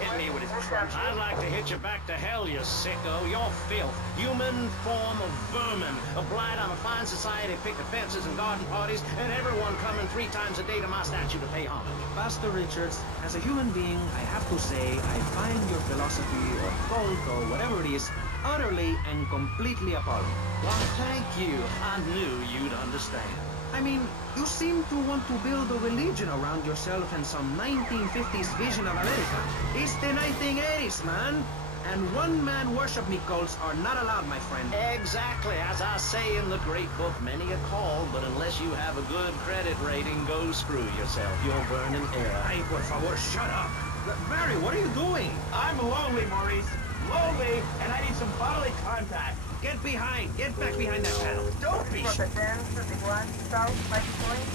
Hit me with his trunk. I'd like to hit you back to hell, you sicko. You're filth. Human form of vermin. A blight on a fine society, picket fences and garden parties, and everyone coming 3 times a day to my statue to pay homage. Pastor Richards, as a human being, I have to say I find your philosophy or cult or whatever it is utterly and completely appalling. Well, thank you. I knew you'd understand. I mean, you seem to want to build a religion around yourself and some 1950s vision of America. It's the 1980s, man. And one-man worship me cults are not allowed, my friend. Exactly. As I say in the great book, many a call, but unless you have a good credit rating, go screw yourself. You'll burn in air. Ay, por favor, shut up. Barry, what are you doing? I'm lonely, Maurice. Lonely, and I need some bodily contact. Get behind! Get back behind that panel! Don't be Route 10, 31, South, Widescreen.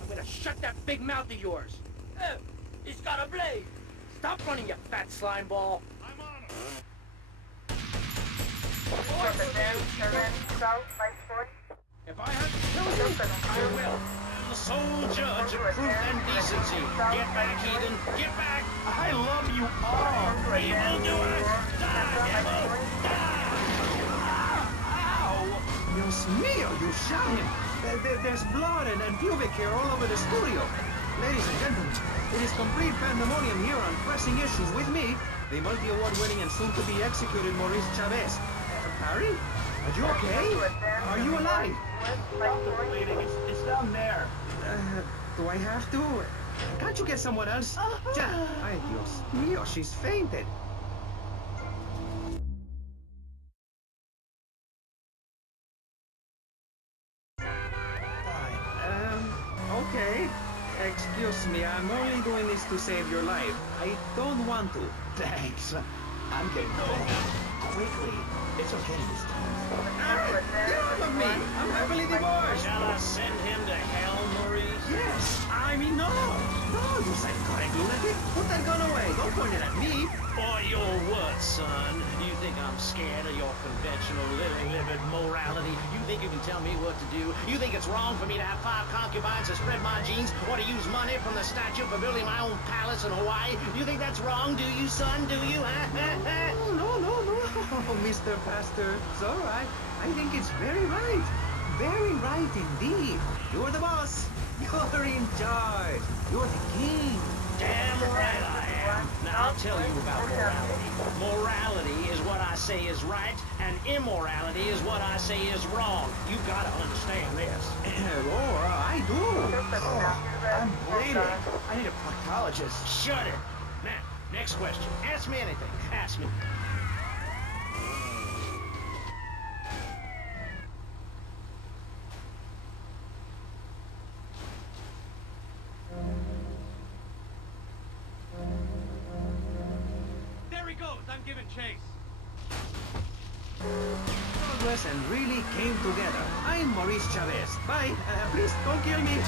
I'm gonna shut that big mouth of yours. He's got a blade. Stop running, you fat slime ball. I'm on him. Route 10, 7, South, Widescreen. If I have to kill you, I will. The sole judge of truth and decency. Get back, heathen. Get back. I love you all. Evildoers. Die, devil. Die. Ow! Dios mío, you shot him! There's blood and pubic hair all over the studio. Ladies and gentlemen, it is complete pandemonium here on Pressing Issues with me, the multi-award winning and soon-to-be executed Maurice Chavez. Harry? Are you okay? Are you alive? Stop the bleeding. It's down there. Do I have to? Can't you get someone else? Ay, Dios mío, she's fainted. Okay. Excuse me, I'm only doing this to save your life. I don't want to. Thanks. I'm getting better. Quickly. It's okay this time. Get off of me! I'm happily divorced! Shall I send him to hell, Maurice? Yes! I mean, no! No, you psychotic lunatic! Put that gun away! Don't point it at me! Or your what, son? Do you think I'm scared of your conventional livid morality? You think you can tell me what to do? You think it's wrong for me to have 5 concubines to spread my genes or to use money from the statue for building my own palace in Hawaii? You think that's wrong, do you, son? Do you, No, Mr. Pastor. It's all right. I think it's very right. Very right indeed. You're the boss. You're in charge. You're the king. Damn right I am. Now I'll tell you about morality. Morality is what I say is right, and immorality is what I say is wrong. You've got to understand this. I do. I'm bleeding. I need a proctologist. Shut it. Now, next question. Ask me anything. Ask me. There he goes. I'm giving chase. Progress and really came together. I'm Maurice Chavez. Bye. Please don't kill me.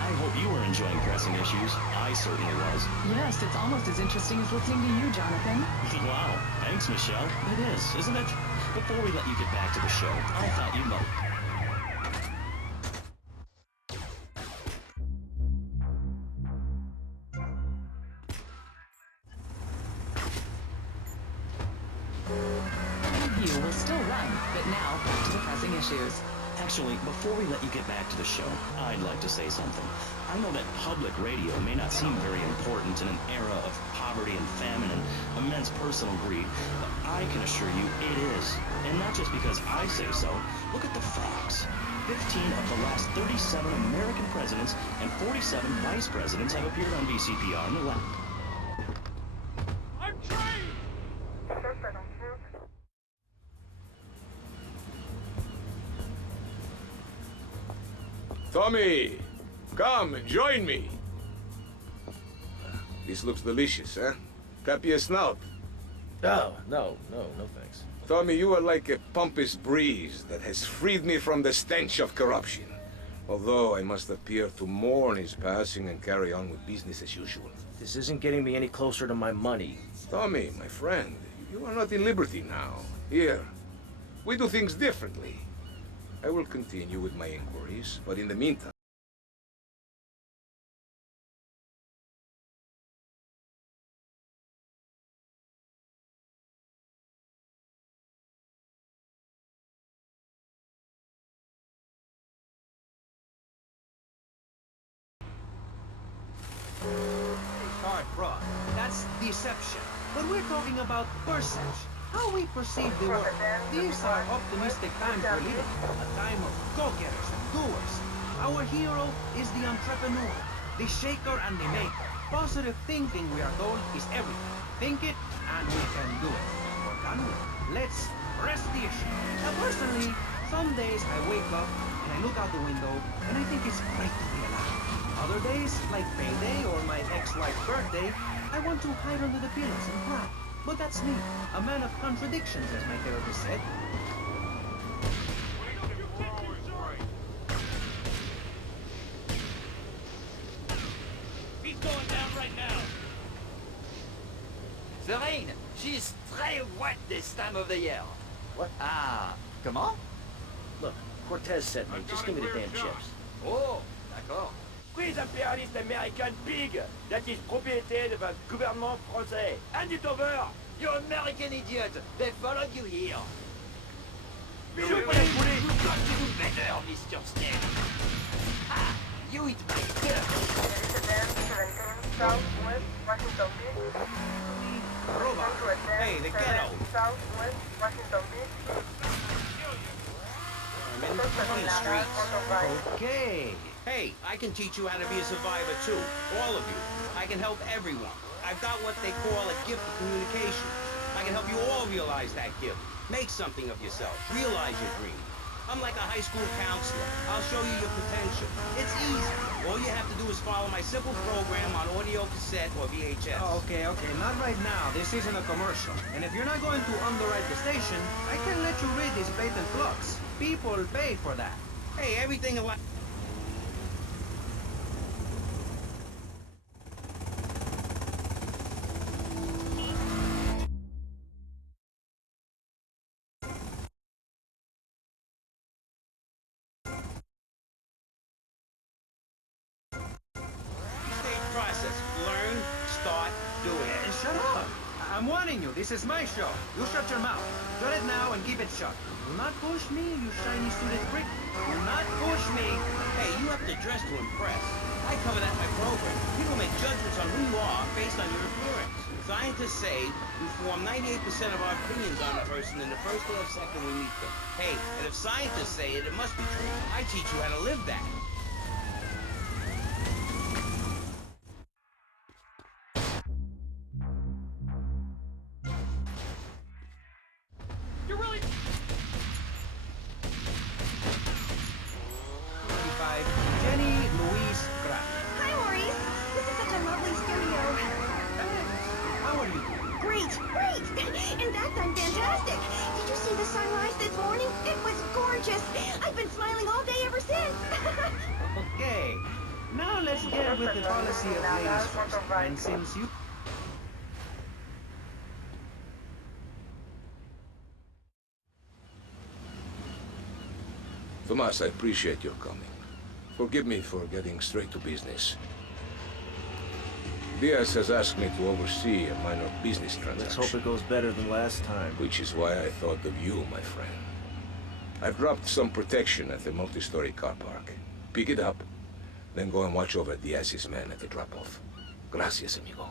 I hope you were enjoying Pressing Issues. I certainly was. Yes, it's almost as interesting as listening to you, Jonathan. Wow. Thanks, Michelle. It is, isn't it? Before we let you get back to the show, I thought you'd know. You will still run, but now back to the pressing issues. Actually, before we let you get back to the show, I'd like to say something. I know that public radio may not seem very important in an era of poverty and famine and immense personal greed, but I can assure you it is. And not just because I say so. Look at the facts. 15 of the last 37 American presidents and 47 vice presidents have appeared on VCPR in the last... I'm trained! Tommy! Come, join me! This looks delicious, huh? Copy a snout. Oh, no thanks. Tommy, you are like a pompous breeze that has freed me from the stench of corruption. Although I must appear to mourn his passing and carry on with business as usual. This isn't getting me any closer to my money. Tommy, my friend, you are not in liberty now. Here, we do things differently. I will continue with my inquiries, but in the meantime... Card fraud. That's deception. But we're talking about perception. How we perceive the world. These are optimistic times we're living. A time of go-getters and doers. Our hero is the entrepreneur, the shaker and the maker. Positive thinking, we are told, is everything. Think it, and we can do it. Or can we? Let's press the issue. Now, personally, some days I wake up and I look out the window and I think it's great to be alive. Other days, like payday or my ex-wife's birthday, I want to hide under the pillows and cry. But that's me, a man of contradictions, as my therapist said. He's going down right now. The rain, she's très wet this time of the year. What? Ah, comment? Look, Cortez sent me. Just give me the damn chips. Oh, d'accord. Prise impérialiste américaine pig! That is propriété de votre gouvernement français. Hand it over! You American idiot! They followed you here. You You will police! got to do better, Mr. Snake. Ah, you eat my dirt. Southwest Washington Beach. Robot. Hey, the ghetto. Southwest Washington Beach. I'm in the streets. Okay. Hey, I can teach you how to be a survivor too. All of you. I can help everyone. I've got what they call a gift of communication. I can help you all realize that gift. Make something of yourself. Realize your dream. I'm like a high school counselor. I'll show you your potential. It's easy. All you have to do is follow my simple program on audio cassette or VHS. Okay, not right now. This isn't a commercial. And if you're not going to underwrite the station, I can let you read these blatant plugs. People pay for that. Hey, everything in life... process. Learn, start, do it. Shut up! I'm warning you, this is my show. You shut your mouth. Shut it now and keep it shut. Do not push me, you shiny student prick. Do not push me. Hey, you have to dress to impress. I cover that in my program. People make judgments on who you are based on your appearance. Scientists say we form 98% of our opinions on a person in the first or second we meet them. Hey, and if scientists say it, it must be true. I teach you how to live that. You're really... 25, Jenny Louise Grant. Hi, Maurice. This is such a lovely studio. How are you? Great. In fact, I'm fantastic. Did you see the sunrise this morning? It was gorgeous. I've been smiling all day ever since. Okay. Now let's get with the policy of ladies first. And since you... Tomas, I appreciate your coming. Forgive me for getting straight to business. Diaz has asked me to oversee a minor business transaction. Let's hope it goes better than last time. Which is why I thought of you, my friend. I've dropped some protection at the multi-story car park. Pick it up, then go and watch over Diaz's men at the drop-off. Gracias, amigo.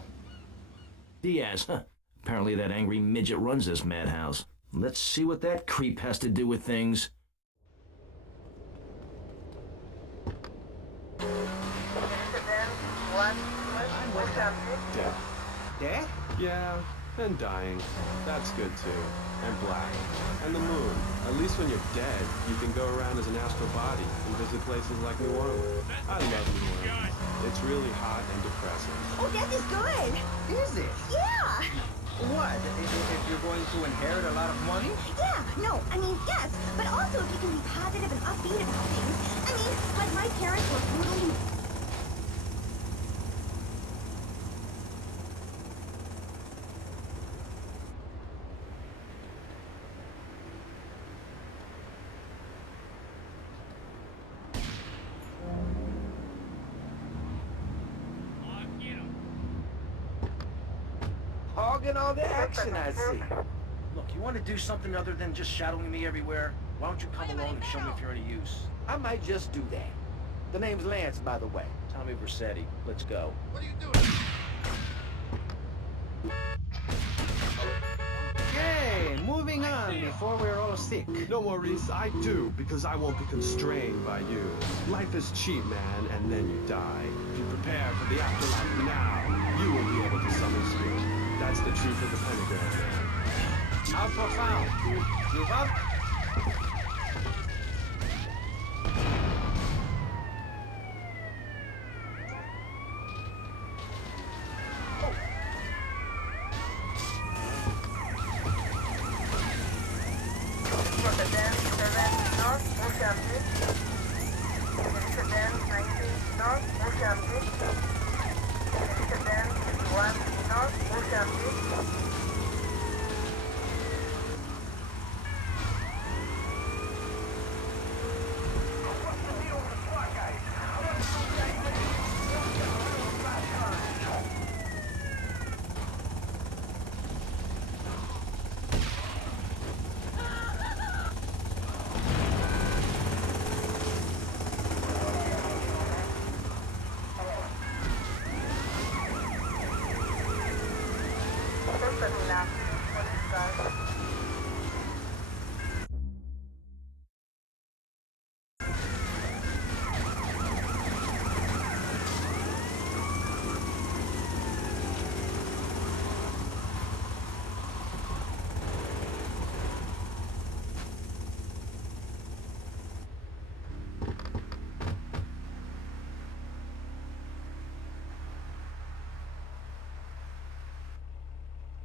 Diaz, huh? Apparently that angry midget runs this madhouse. Let's see what that creep has to do with things. Death. Death? Yeah, and dying. That's good too. And black. And the moon. At least when you're dead, you can go around as an astral body and visit places like New Orleans. I love New Orleans. It's really hot and depressing. Oh, death is good. Is it? Yeah. What? If you're going to inherit a lot of money? Yeah, no, I mean, yes. But also if you can be positive and upbeat about things. I mean, like my parents were brutally... Hogging all the action, I see. Look, you want to do something other than just shadowing me everywhere? Why don't you come along and show me if you're any use? I might just do that. The name's Lance, by the way. Tommy Vercetti. Let's go. What are you doing? Okay, moving on before we're all sick. No, Maurice, I do, because I won't be constrained by you. Life is cheap, man, and then you die. If you prepare for the afterlife now, you will be able to summon spirit. That's the truth of the pentagram, man. How profound. Move up. Ocean Beach. Sedan 90 North Ocean Beach. Sedan 51 North Ocean Beach.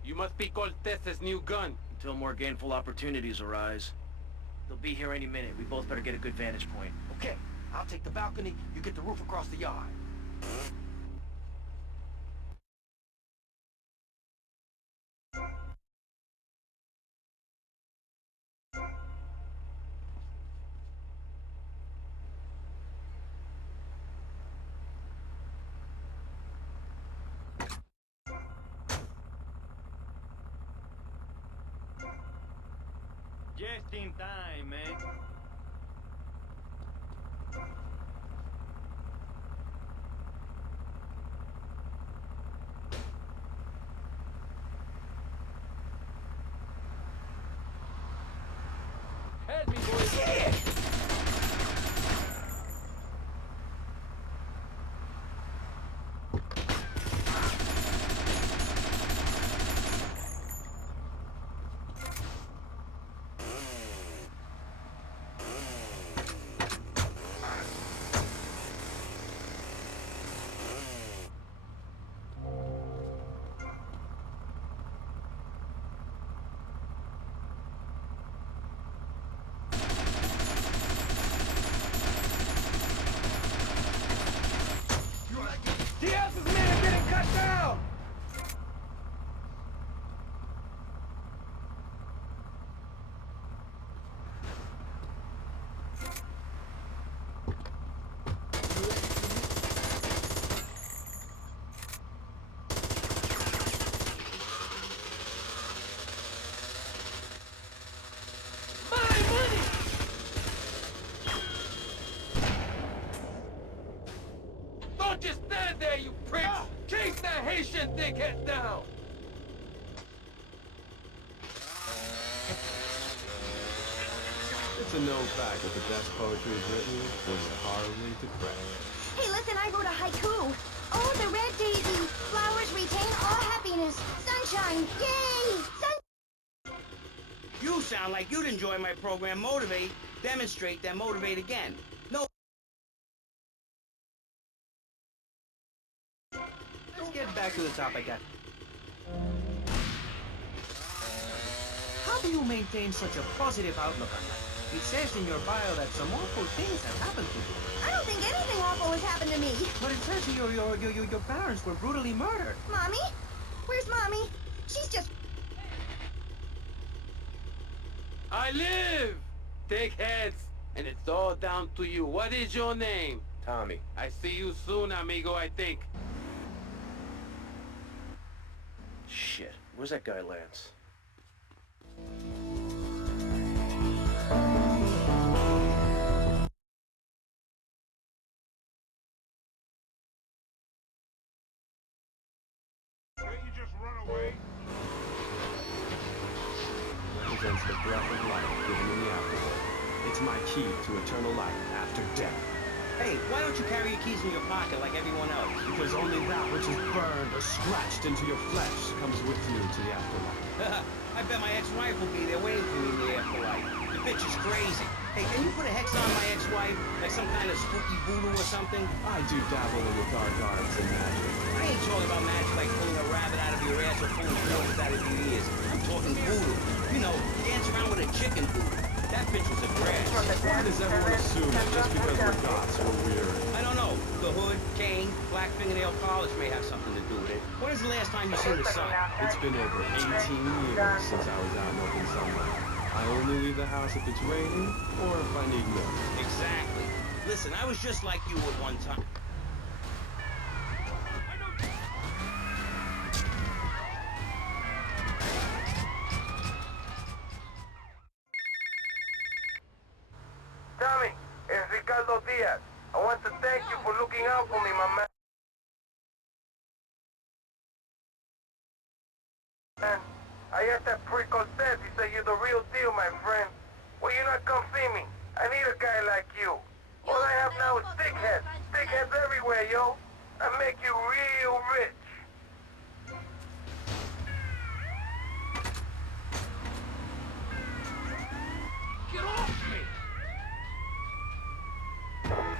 You must be Cortez's new gun. Until more gainful opportunities arise. They'll be here any minute. We both better get a good vantage point. Okay, I'll take the balcony, you get the roof across the yard. Just in time, man. Help me, boys! Yeah! Diaz's men are getting cut down! Don't just stand there, you pricks! Chase that Haitian dickhead down! It's a known fact that the best poetry is written when you're horribly depressed. Hey, listen, I wrote a haiku. Oh, the red daisy. Flowers retain all happiness. Sunshine. Yay! You sound like you'd enjoy my program Motivate, Demonstrate, then Motivate again. No. Let's get back to the topic at... How do you maintain such a positive outlook on life? It says in your bio that some awful things have happened to you. I don't think anything awful has happened to me. But it says your parents were brutally murdered. Mommy? Where's Mommy? She's just... I live! Take heads, and it's all down to you. What is your name? Tommy. I see you soon, amigo, I think. Shit. Where's that guy, Lance? Can't you just run away? Represents the breath of life given in the afterworld. It's my key to eternal life after death. Hey, why don't you carry your keys in your pocket like everyone else? Because only that which is burned or scratched into your flesh comes with you to the afterlife. I bet my ex-wife will be there waiting for me in the afterlife. The bitch is crazy. Hey, can you put a hex on my ex-wife? Like some kind of spooky voodoo or something? I do dabble in the dark arts and magic. I ain't talking about magic like pulling a rabbit out of your ass or pulling quarters out of your ears. I'm talking voodoo. You know, dance around with a chicken voodoo. That bitch was a grass. Why does everyone assume that just because we're goths, we're weird? I don't know. The hood, cane, black fingernail polish may have something to do with it. When is the last time you seen the sun? It's been over 18 years since I was out in open sunlight. I only leave the house if it's raining or if I need milk. Exactly. Listen, I was just like you at one time. Tommy, it's Ricardo Diaz. I want to thank you for looking out for me, my man. I heard that prick Cortez. He said you're the real deal, my friend. Will you not come see me? I need a guy like you. All I have now is stickheads. Stickheads everywhere, yo. I make you real rich. Get off me!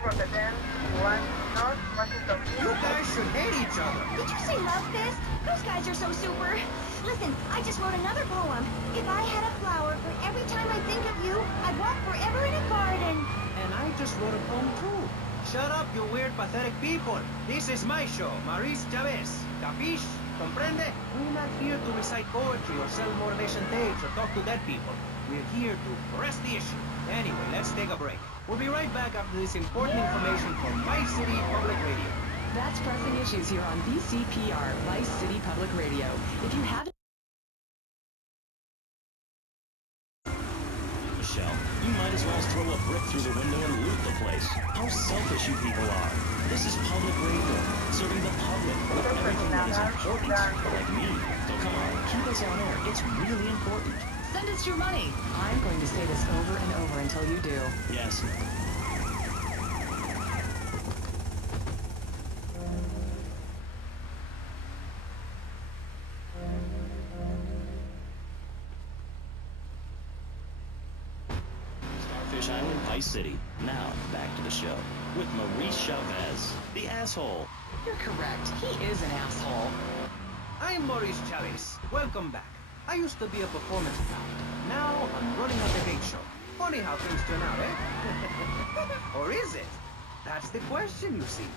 Rotterdam, 1 North, Washington. You guys should hate each other. Did you say love fist? Those guys are so super. Listen, I just wrote another poem. If I had a flower for every time I think of you, I'd walk forever in a garden. And I just wrote a poem too. Shut up, you weird, pathetic people. This is my show, Maurice Chavez. Capiche? Comprende? We're not here to recite poetry or sell motivation tapes or talk to dead people. We're here to press the issue. Anyway, let's take a break. We'll be right back after this important information from Vice City Public Radio. That's Pressing Issues here on VCPR, Vice City Public Radio. If you haven't... Michelle, you might as well throw a brick through the window and loot the place. How selfish you people are. This is public radio, serving the public with everything that is important to people like me. So come on, keep us on air. It's really important. Send us your money. I'm going to say this over and over until you do. Yes. Starfish Island, Vice City. Now, back to the show. With Maurice Chavez, the asshole. You're correct. He is an asshole. I'm Maurice Chavez. Welcome back. I used to be a performance talent. Now I'm running a debate show. Funny how things turn out, eh? Or is it? That's the question, you see.